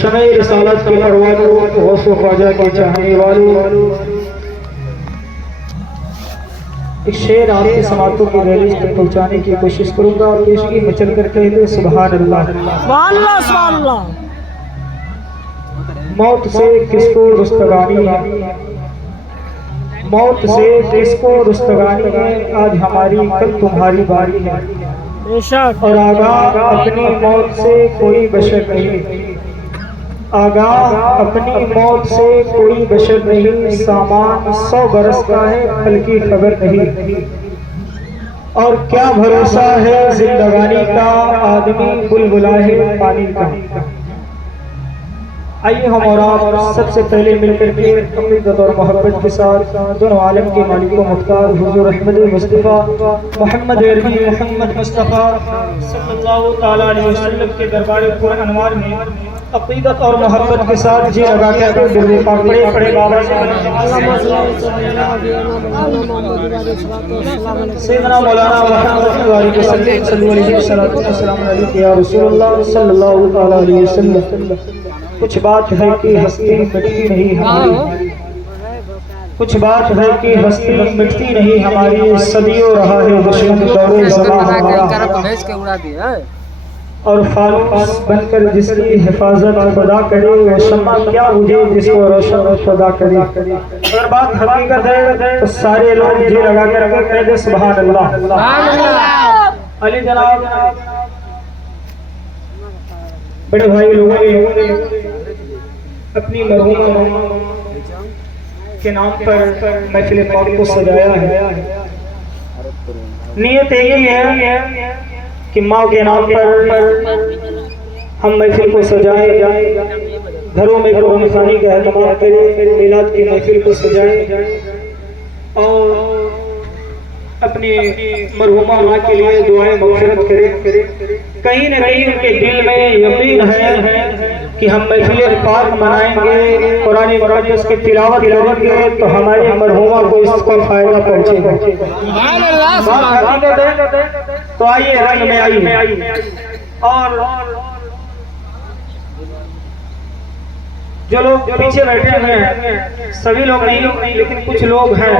शमे रिसालत के परवानों, गौस ख्वाजा के चाहने वालों, एक शेर आपकी समातों की रैली तक पहुँचाने की कोशिश करूंगा और पेशगी में चल कर कहते सुभान अल्लाह। मौत से किसको रुस्तगानी है, मौत से किसको रुस्तगानी है, आज हमारी कल तुम्हारी बारी है। और आगाह अपनी मौत से कोई बशर नहीं, आगाह अपनी मौत से कोई बशर नहीं, सामान 100 बरस का है कल की खबर नहीं। और क्या भरोसा है जिंदगानी का, आदमी बुलबुला है पानी का। आइए हम और आप सबसे पहले मिलकर के अक़ीदत और मोहब्बत के साथ दोनों आलम के मालिक व मुख्तार हुज़ूर अहमद मुस्तफ़ा मोहम्मद अरबी मोहम्मद मुस्तफ़ा सल्लल्लाहु तआला अलैहि वसल्लम के दरबार कुरान में अक़ीदत और मोहब्बत के साथ जी लगा के दुरूद पाक पढ़े बाबा सैयदना मौलाना मोहम्मद वाली के सल्लल्लाहु अलैहि वसल्लम। कुछ बात है कि हस्ती मिटती नहीं हमारी, कुछ बात है कि हस्ती मिटती नहीं हमारी, सदियों रहा है दुश्मन दौरे ज़मां हमारा। और फारूक बनकर जिसकी हिफाजत खुदा करे, वो शम्मा क्या बुझे जिसको रोशन खुदा करे। अगर बात हकीकत है तो सारे लोग जी लगा कर कह दे सुभान अल्लाह। अली जनाब बड़े भाई लोगों ने अपनी मरहूमा के नाम पर महफिल पाक को सजाया है। नियत यही है कि माँ के नाम पर हम महफिल को सजाएं, घरों में कुरान खानी का एहतमाम करें, मिलाद की महफिल को सजाएं और अपनी मरहूमा माँ के लिए दुआएं मग़फ़िरत करें। कहीं न कहीं उनके दिल में यकीन है कि हम महफिल पाक मनाएंगे, कुरान मुक़द्दस की तिलावत करेंगे तो हमारी मरहूमा को इसका फ़ायदा पहुँचेगा। तो आइए रंग में आइए। और जो लोग पीछे बैठे हैं सभी लोग नहीं, लेकिन कुछ लोग हैं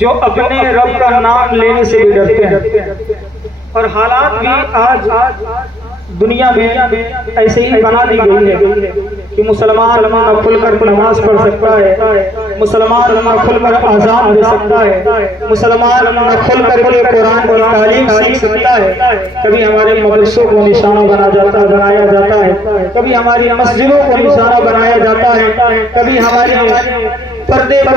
जो अपने रब का नाम लेने से भी डरते हैं। और हालात भी आज दुनिया में ऐसे ही बना दी गई है कि मुसलमान न खुलकर नमाज पढ़ सकता है, मुसलमान न खुलकर अज़ान दे सकता है, मुसलमान न खुलकर के कुरान की तालीम सीख सकता है। कभी हमारे मदरसों को निशाना बनाया जाता है, कभी हमारी मस्जिदों को निशाना बनाया जाता है, कभी हमारी पर्दे को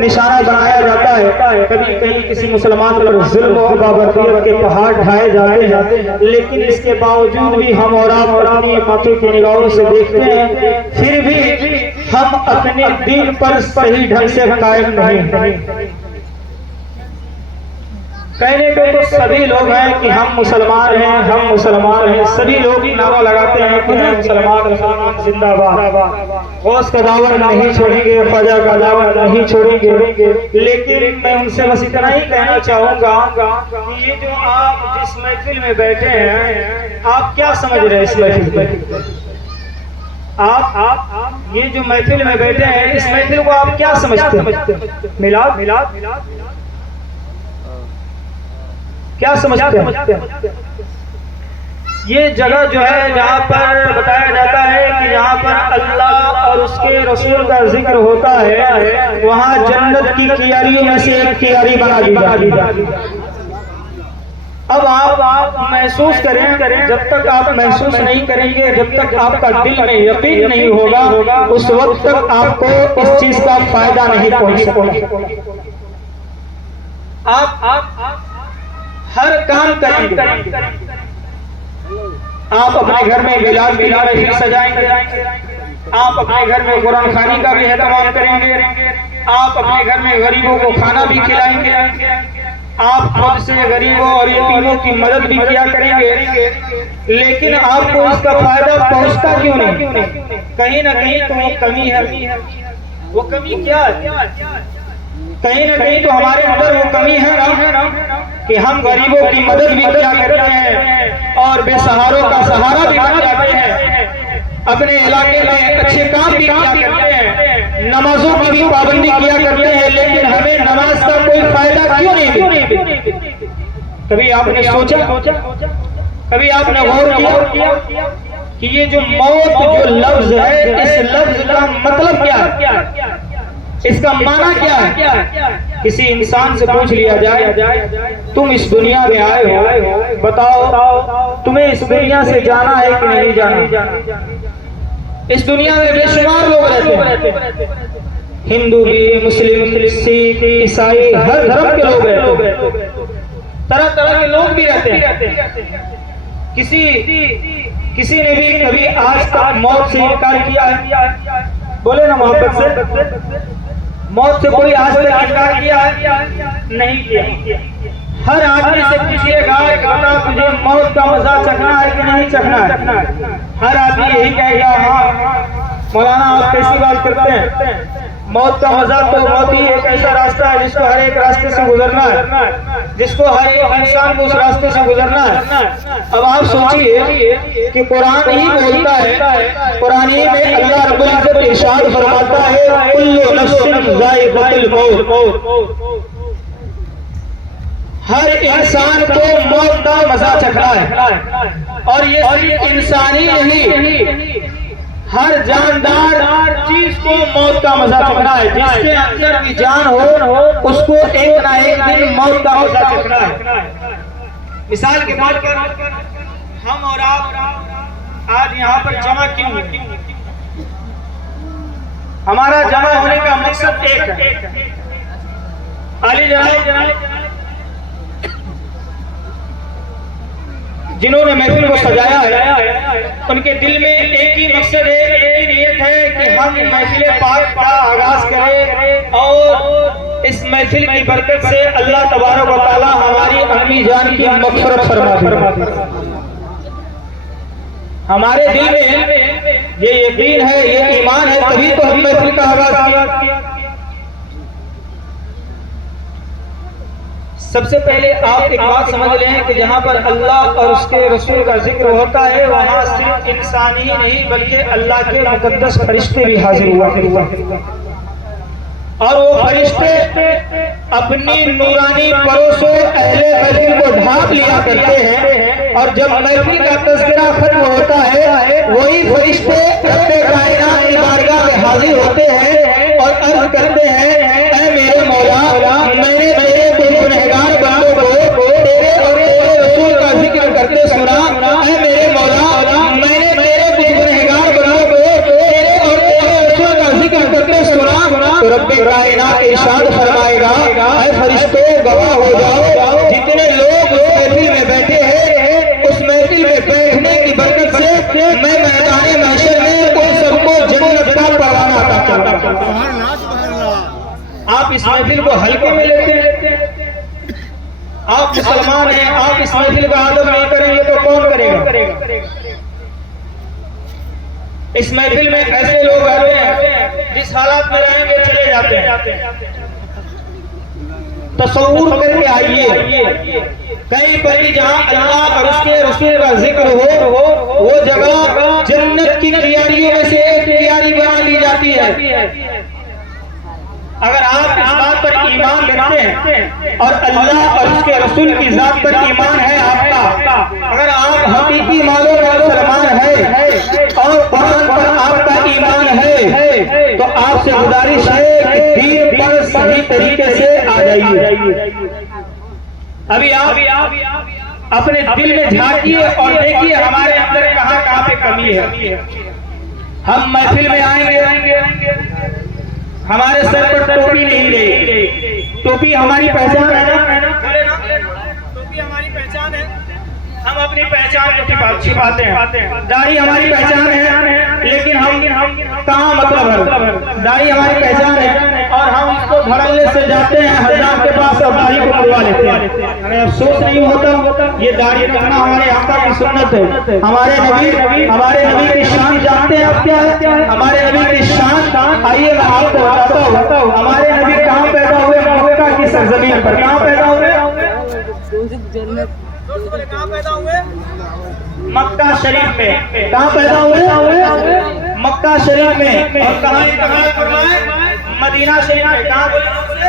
निशाना बनाया जाता है, कभी कहीं किसी मुसलमान पर जुल्म और बाबरदियत के पहाड़ ढाए जाते हैं। लेकिन इसके बावजूद भी हम और आप अपनी माथे की निगाहों से देखते हैं, फिर भी हम अपने दीन पर सही ढंग से कायम नहीं। कहने को तो सभी लोग हैं कि हम मुसलमान हैं, हम मुसलमान हैं, सभी लोग ही नारा लगाते हैं कि हम मुसलमान जिंदाबाद, गौस का दावा नहीं छोड़ेंगे, ख्वाजा का दावा नहीं छोड़ेंगे। लेकिन मैं उनसे बस इतना ही कहना चाहूँगा कि ये जो आप जिस महफिल में बैठे हैं, आप क्या समझ रहे हैं इस महफिल में? आप ये जो महफिल में बैठे हैं, इस महफिल को आप क्या समझते हैं? मिलाद क्या समझते हैं? ये जगह जो है जहाँ पर बताया जाता है कि जहाँ पर अल्लाह और उसके रसूल का जिक्र होता है, वहाँ जन्नत की कियारियों में से एक कियारी बना दी जाती है। अब आप महसूस करें, जब तक आप महसूस नहीं करेंगे, जब तक आपका दिल में यकीन नहीं होगा, उस वक्त तक आपको इस चीज का फायदा नहीं पहुंच सकेगा। आप हर काम करेंगे, आप अपने घर में मिलाद महफिल सजाएंगे, आप अपने घर में कुरान खानी का भी एहतमाम करेंगे, आप अपने घर में गरीबों को खाना भी खिलाएंगे, आप खुद से गरीबों और यतीमों की मदद भी किया करेंगे, लेकिन आपको इसका फायदा पहुंचता क्यों नहीं? कहीं ना कहीं तो वो कमी है। वो कमी क्या है? कहीं ना कहीं तो हमारे अंदर वो कमी है ना कि हम गरीबों की मदद भी किया करते हैं और बेसहारों का सहारा भी बन जाते हैं, अपने इलाके में अच्छे काम भी किया करते हैं, नमाजों की भी पाबंदी किया करते हैं, लेकिन हमें नमाज का कोई फायदा क्यों नहीं? कभी आपने सोचा, कभी आपने गौर किया कि ये जो मौत जो लफ्ज है, इस लफ्ज का मतलब क्या है? इसका माना क्या है? किसी इंसान से पूछ लिया जाए, तुम इस दुनिया में आए हो, बताओ तुम्हें इस दुनिया से जाना है कि नहीं जाना? इस दुनिया में बेशुमार लोग रहते हैं, हिंदू भी, मुस्लिम, सिख, ईसाई, हर धर्म के लोग रहते हैं, तरह तरह के लोग भी रहते हैं। किसी ने भी कभी आज तक मौत से इनकार किया है? बोले ना मोहब्बत से, मौत से कोई आज तक इनकार किया है? नहीं किया। हर आदमी से पूछिएगा कि तुझे मौत का मजा चखना है कि नहीं चखना है? हर आदमी यही कहेगा हाँ। मौलाना आप कैसी बात करते हैं? मौत का मजा तो मौत ही एक ऐसा रास्ता है जिसको हर एक रास्ते से गुजरना है, जिसको हर एक इंसान को उस रास्ते से गुजरना है। अब आप सोचिए कि कुरान ही बोलता है, कुरान ही में अल्लाह रब्बुल इज्जत इरशाद फरमाता है, कुल्लु नफ्सिन ज़ाइक़तुल मौत, हर इंसान को मौत का मजा चखना है। और ये सिर्फ इंसान ही नहीं, हर जानदार चीज को मौत का मजा चखना है। जिसके अंदर भी जान हो उसको एक ना एक दिन मौत का मजा चखना है। मिसाल के तौर पर हम और आप आज यहाँ पर जमा क्यों हैं? हमारा जमा होने का मकसद एक है। अली जनाब जिन्होंने महफिल को सजाया है, उनके दिल में एक ही मकसद है, एक ही नियत है कि हम महफिल पाक का आगाज करें और इस महफिल की बरकत से अल्लाह तबारक व तआला हमारी अम्मी जान की मग़फ़िरत फरमा दे। हमारे दिल में ये यकीन है, ये ईमान है, तभी तो हम महफिल का आगाज किया। सबसे पहले आप एक बात समझ लें कि जहाँ पर अल्लाह और उसके रसूल का जिक्र होता है, वहाँ सिर्फ इंसान ही नहीं बल्कि अल्लाह के मुकद्दस फरिश्ते भी हाजिर हुआ और वो फरिश्ते अपनी नूरानी परों से अहले महफिल को ढांप लिया करते हैं। और जब महफिल का तज़किरा खत्म होता है, वही फरिश्ते रब्बे कायनात की बारगाह में हाजिर होते हैं और अर्ज करते हैं, ऐ मेरे मौला, मैंने तेरे गुनहगार बंदों को तेरे और तेरे रसूल का जिक्र करते सुना। ऐ मेरे मौला, मैंने तेरे गुनहगार बंदों को तेरे और तेरे रसूल का जिक्र करते सुना। तो रब्बे कायनात इरशाद फरमाएगा, ऐ फरिश्तों गवाह हो जाओ, जितने लोग उस महफिल में बैठे हैं, उस महफिल में बैठने की बरकत से मैं मैदान महशर में उन सबको जन्नत का परवाना अता करूंगा। आप इस महफिल को हल्के में लेते हैं? आप मुसलमान हैं, आप इस महफिल का आदब नहीं करेंगे तो कौन करेगा? इस महफिल में ऐसे लोग आते हैं जिस हालात में रहेंगे चले जाते हैं। तसव्वुर करके आइए, कहीं पर भी जहाँ अल्लाह और उसके रसूल का जिक्र हो, वो जगह जन्नत की तैयारियों में से एक तैयारी बना ली जाती है। अगर आप इस बात पर ईमान रखते हैं और अल्लाह और उसके रसूल की जात पर ईमान है आपका, अगर आप हकीकी मानों में मुसलमान है और कुरान पर आपका ईमान है, तो आपसे गुजारिश है कि दीन पर सही तरीके से आ जाइए। अभी आप अपने दिल में झांकिए और देखिए हमारे अंदर कहाँ पे कमी है। हम महफिल में आएंगे, हमारे सर पर टोपी नहीं रही। टोपी हमारी पहचान है ना? टोपी हमारी पहचान है, हम अपनी पहचान को छिपाते हैं। दाढ़ी हमारी पहचान है, लेकिन हम कहाँ मतलब है? दाढ़ी हमारी पहचान है और हम इसको धड़ल्ले से जाते हैं हजरात के पास और दाढ़ी को मुड़वा लेते हैं। हमें अफसोस नहीं होता, ये दाढ़ी रखना हमारे आका की सुन्नत है। हमारे नबी की शान जानते हैं आप क्या है? हमारे नबी की शान, आइए मैं आपको बताता हूँ। हमारे नबी कहाँ पैदा हुए? मक्का की सरजमीन पर। कहाँ पैदा हुए? कहाँ पैदा हुए? मक्का शरीफ में। कहाँ पैदा हुए? मक्का शरीफ में। और कहाँ? मदीना शरीफ में। कहाँ बोले?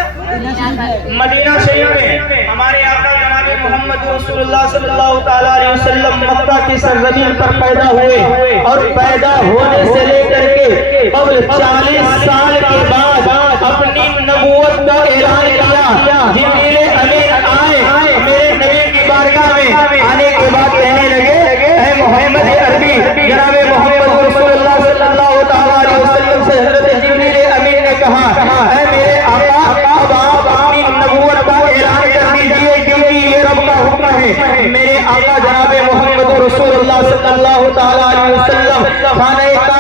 मदीना शरीफ में। हमारे आका जनाब मोहम्मद रसूलुल्लाह सल्लल्लाहु तआला अलैहि वसल्लम मक्का की सरजमीन पर पैदा हुए और पैदा होने से लेकर के अब 40 साल के बाद अपनी नबूवत का ऐलान किया। जिब्रील अमीन आए मेरे नबी की बारगाह में, आने के बाद कहने लगे, ऐ मोहम्मद अरबी, जनाब मोहम्मद रसूलुल्लाह सल्लल्लाहु तआला अलैहि वसल्लम से हज़रत जिब्रील अमीन ने कहा, ऐ मेरे आका, अब आप अपनी नबूवत का ऐलान कर दीजिए क्योंकि ये रब का हुक्म है। मेरे आका जनाब मोहम्मद रसूलुल्लाह सल्लल्लाहु तआला अलैहि वसल्लम खाने का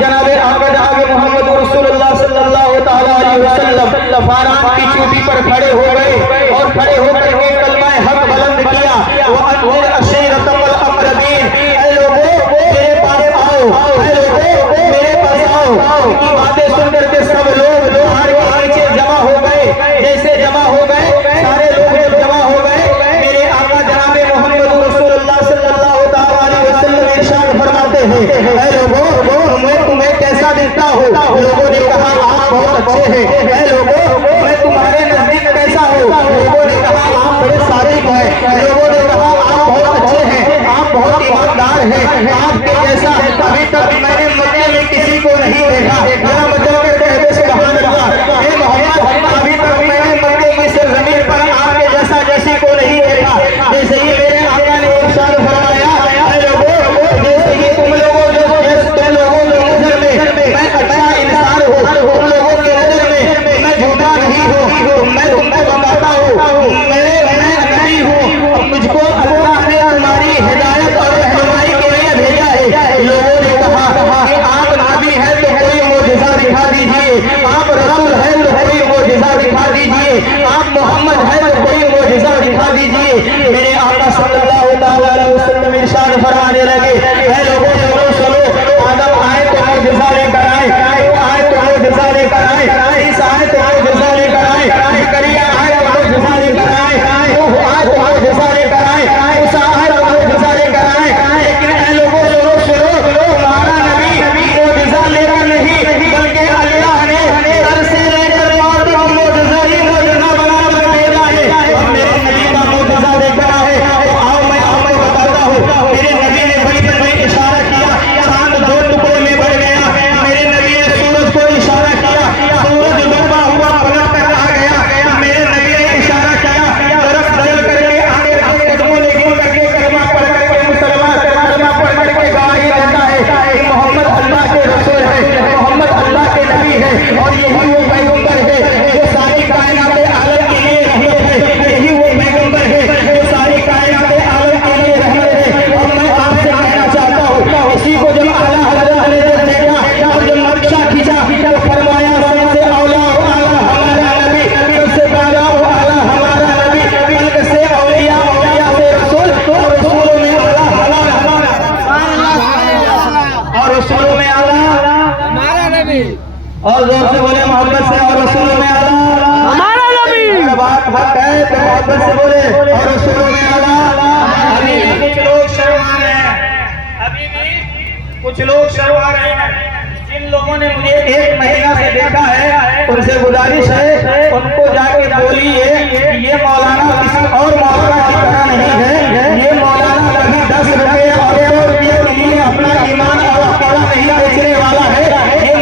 जनाब आका जनाब मोहम्मद रसूलुल्लाह सल्लल्लाहु तआला अलैहि वसल्लम फारान की चोटी पर खड़े हो गए और खड़े होकर के कलमा हक बुलंद किया। वो अनज़िर अशीरतल अक़रबीन, ऐ लोगों मेरे पास आओ, ऐ लोगों मेरे पास आओ। उनकी बातें सुन करके सब लोग पहाड़ के नीचे जमा हो गए। जैसे जमा हो गए, सारे लोग जब जमा हो गए, मेरे आका जनाब मोहम्मद रसूलुल्लाह सल्लल्लाहु तआला अलैहि वसल्लम इरशाद फरमाते हैं, ऐ लोगों मैं तुम्हें कैसा दिखता हूँ? लोगों ने कहा आप बहुत अच्छे हैं। ऐ लोगों मैं तुम्हारे नजदीक कैसा हूँ? लोगों ने कहा आप बड़े सादिक हैं। लोगों ने कहा आप बहुत अच्छे हैं, आप बहुत ईमानदार हैं। आपके जैसा अभी तक मैंने मक्के में किसी को नहीं देखा। मेरा मतलब कहते सुभान अल्लाह, हे मोहम्मद अभी तक मैंने मक्के की सरजमीन पर आपके जैसा जैसी को नहीं देखा। जैसे ही मेरे आका ने इरशाद फरमाया, ऐ लोगों जैसे ही तुम लोगों की नजर में मैं अच्छा इंसान हूँ, तुम लोगों की नजर में मैं झूठा नहीं हूँ। मैं तुमको बताता हूँ मैं नबी हूँ, मुझको अल्लाह ने तुम्हारी हिदायत और रहनुमाई के लिए भेजा है। लोगों ने कहा कि आप नबी हैं तो कोई मोजिज़ा दिखा दीजिए, आप रसूल हैं तो कोई मोजिज़ा दिखा दीजिए, आप मोहम्मद हैं तो कोई मोजिज़ा दिखा दीजिए। मेरे आका सल्लल्लाहु तआला अलैहि वसल्लम इरशाद फरमाने लगे, ऐ लोगों सुनो, आदम आए तो मोजिज़ा लेकर आए, आए तो मोजिज़ा लेकर आए, ईसा आए तो मोजिज़ा लेकर आए, ज़करिया आए तो मोजिज़ा लेकर आए, नूह आए तो मोजिज़ा लेकर आए, मूसा आए तो मोजिज़ा लेकर आए। लेकिन ऐ लोगों सुनो, हमारा नबी मोजिज़ा लेकर नहीं बल्कि अल्लाह ने सर से लेकर पांव तक मोजिज़ा ही मोजिज़ा बनाकर भेजा है। और मेरे नबी का मोजिज़ा लेकर आए तो आओ मैं आपको बताता हूँ। मेरे नबी ने बड़ी इशारा किया, चांद 2 टुकड़ों में बढ़ गया। मेरे नबी ने सूरज को इशारा किया, सूरज डूबा हुआ पलट कर आ गया। मेरे नबी ने इशारा किया, बर्फ बदल करके आगे कदमों ने गिर करके कलमा पढ़ करके मुसलमान कलमा पढ़ करके गवाही देता है कि मोहम्मद अल्लाह के रसूल है, मोहम्मद अल्लाह के नबी है और यही वो पैगंबर है जो सारी कायनात आलम के लिए रहमत है। यही वो पैगंबर है जो सारी कायनात आलम के लिए रहमत है। और मैं आपसे कहना चाहता हूँ, इसी को जब आला हज़रत ने जब देखा और जब नक्शा खींचा तो फरमाया सबसे औला हमारा नबी, सबसे पहला आला हमारा नबी, बल्कि से औलिया से रसूल, और रसूलों में आला हमारा और रसूलों में आला हमारा नबी, और जोर से बोले मोहब्बत से, और रसूलों में आला हमारा नबी। अगर बात हक है तो मोहब्बत से बोले और रसूलों में आला। अभी भी कुछ लोग शर्मा रहे हैं, अभी भी कुछ लोग शर्मा रहे हैं। जिन लोगों ने मुझे 1 महीना से देखा है उनसे गुजारिश है, उनको जाके बोलिए ये मौलाना किसी और मौलाना की तरह नहीं है। ये मौलाना कभी 10 रुपये और 100 रुपये के लिए अपना ईमान और अकीदा नहीं बेचने वाला है। ये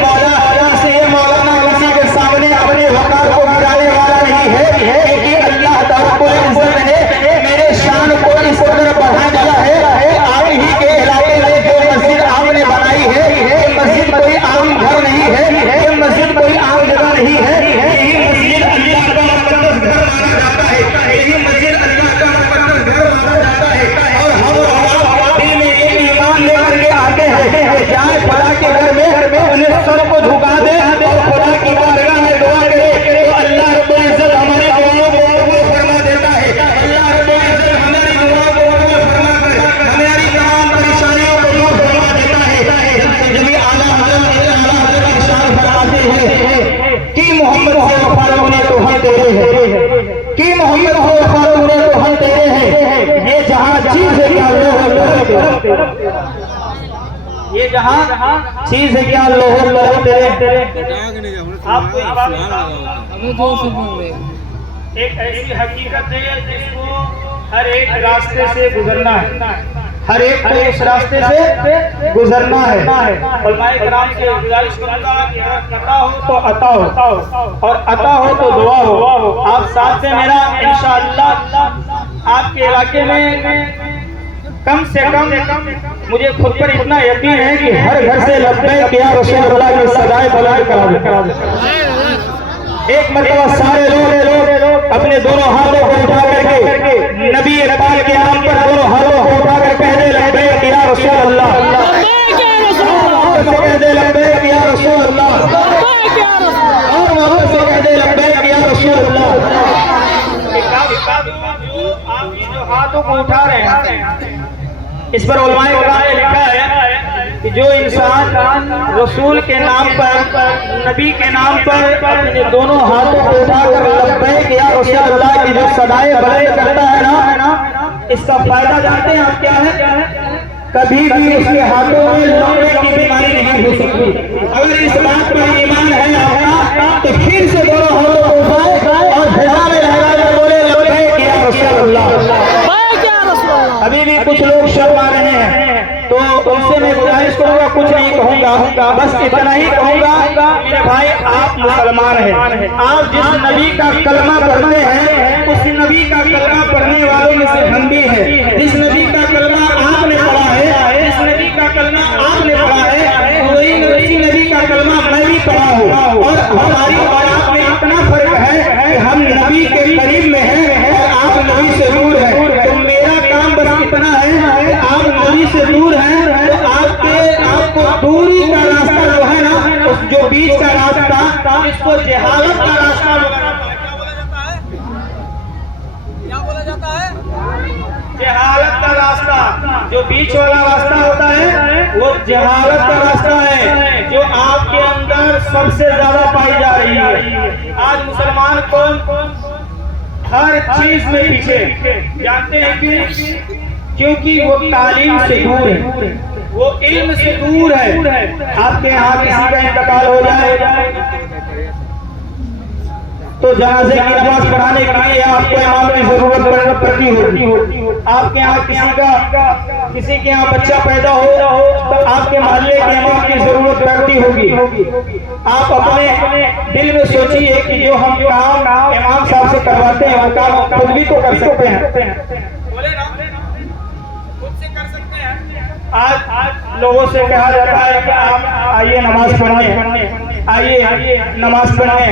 मौलाना किसी के सामने अपने वकार को गिराने वाला नहीं है, क्योंकि अल्लाह ताला को इज्जत ने मेरे शान को इस कदर बढ़ा दिया है। आप ही के इलाके में जो मस्जिद आपने बनाई है, ये मस्जिद कोई आम घर नहीं है, ये मस्जिद कोई आम जगह नहीं है। यही मस्जिद अल्लाह का मुक़द्दस घर माना जाता है, यही मस्जिद अल्लाह का जहाँ चीज है क्या लोह ये जहाँ चीज है क्या लोह तेरे आपको एक बात बताऊं, एक ऐसी हकीकत है जिसको हर एक रास्ते से गुजरना है, हर एक को उस रास्ते से गुजरना है। उलमाए किराम से गुजारिश करूंगा कि अता हो तो अता हो और अता हो तो दुआ हो। आप साथ में मेरा इंशाअल्लाह आपके इलाके में कम से कम मुझे खुद पर इतना यकीन है कि हर घर से लब्बैक या रसूलुल्लाह की सदाएं बुलंद करा दे। एक मरतबा सारे लोग अपने दोनों हाथों को उठा करके नबी पाक के नाम पर दोनों हाथों को उठा कर कह दे लब्बैक या रसूलुल्लाह, कह दे लब्बैक या रसूलुल्लाह, और मोहब्बत से कह दे लब्बैक या रसूलुल्लाह। आप ये जो हाथों को उठा रहे हैं इस पर उलमाए किराम ने लिखा है कि जो इंसान रसूल के नाम पर, नबी के नाम पर अपने दोनों हाथों को उठाकर लब्बैक या रसूलुल्लाह की जो सदाएं बुलंद करता है ना, इसका फायदा जानते हैं आप क्या है? कभी भी उसके हाथों में लौटे की बीमारी नहीं हो सकती। अगर इस बात पर ईमान है आपका तो फिर से दोनों हाथों को उठाए और फिजा में लहरा कर बोले लब्बैक या रसूलुल्लाह। अभी भी कुछ लोग शर्मा रहे हैं तो उनसे मैं गुजारिश करूंगा, कुछ नहीं कहूंगा, बस इतना ही कहूंगा मेरे भाई आप मुसलमान हैं, आप जिस नबी का कलमा पढ़ते हैं उस नबी का कलमा पढ़ने वालों में से हम भी हैं। जिस नबी का कलमा आपने पढ़ा है, जिस नबी का कलमा आपने पढ़ा है, वही नबी का कलमा मैं भी पढ़ा हूँ। और हमारी और आप में इतना फर्क है कि हम नबी के करीब में हैं और आप नबी से दूर हैं। तो मेरा काम बस इतना है, आप नबी से दूर हैं तो आपको दूरी का रास्ता जो है ना, उस जो बीच का रास्ता, इसको जहालत का रास्ता क्या बोला जाता है? जहालत का रास्ता, जो बीच वाला रास्ता होता है वो जहालत का रास्ता है, जो आपके अंदर सबसे ज्यादा पाई जा रही है। आज मुसलमान कौन हर चीज में पीछे, जानते हैं क्यों? क्योंकि वो तालीम से दूर है, वो इल्म से दूर है। आपके यहाँ किसी का इंतकाल हो जाए तो जनाजे की नमाज पढ़ाने के लिए आपको इमाम की जरूरत पड़ती होगी। आपके यहाँ किसी के यहाँ बच्चा पैदा हो तो आपके मोहल्ले के इमाम की जरूरत पड़ती होगी। आप अपने दिल में सोचिए कि जो हम काम इमाम साहब से करवाते हैं वो काम खुद भी तो कर सकते हैं। आज लोगों से कहा जाता है कि आप आइए नमाज पढ़ने, आइए नमाज पढ़ने,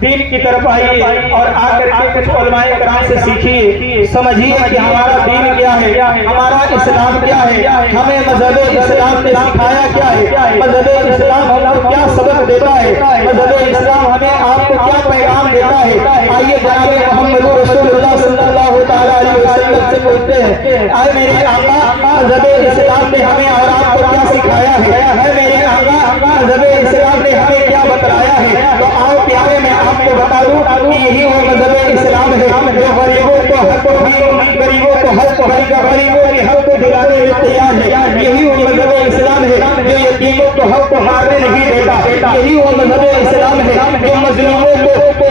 दीन की तरफ आइए और आकर के कुछ उलमाए किराम से सीखिए, समझिए कि हमारा दीन क्या है, हमारा इस्लाम क्या है, हमें मजहब इस्लाम ने सिखाया क्या है, मजहब इस्लाम हमको क्या सबक देता है, मजहब इस्लाम हमें आपको क्या पैगाम देता है। आइए जनाब मोहम्मद रसूलुल्लाह सल्लल्लाहु अलैहि वसल्लम से पूछते हैं, आए मेरे आका मजहब इस्लाम ने हमें और आपको क्या सिखाया है मेरे आका, मजहब इस्लाम ने हमें क्या बतलाया है। तो आओ प्यारे मैं आपको बता दूं कि यही वो मजहब इस्लाम है जो गरीबों को हक को गरीबों के हक को दिलाने में तैयार है। यही वो मजहब इस्लाम है जो यतीमों को हक को हारने नहीं देता। यही वो मजहब इस्लाम है जो मजलूमों को